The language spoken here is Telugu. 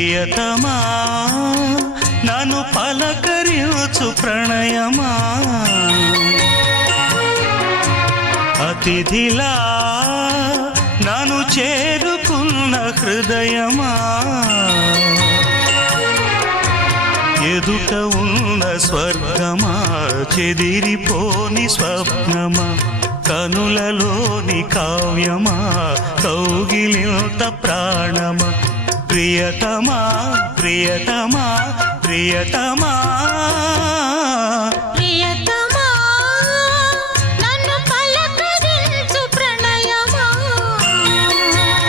ప్రియతమా నన్ను పలకరించు ప్రణయమా అతిథిలా నన్ను చేరుకున్న హృదయమా ఎదుట ఉన్న స్వర్గమా చెదిరిపోని స్వప్నమా కనులలోని కావ్యమా కౌగిలింత ప్రాణమా ప్రియతమా ప్రియతమా ప్రియతమా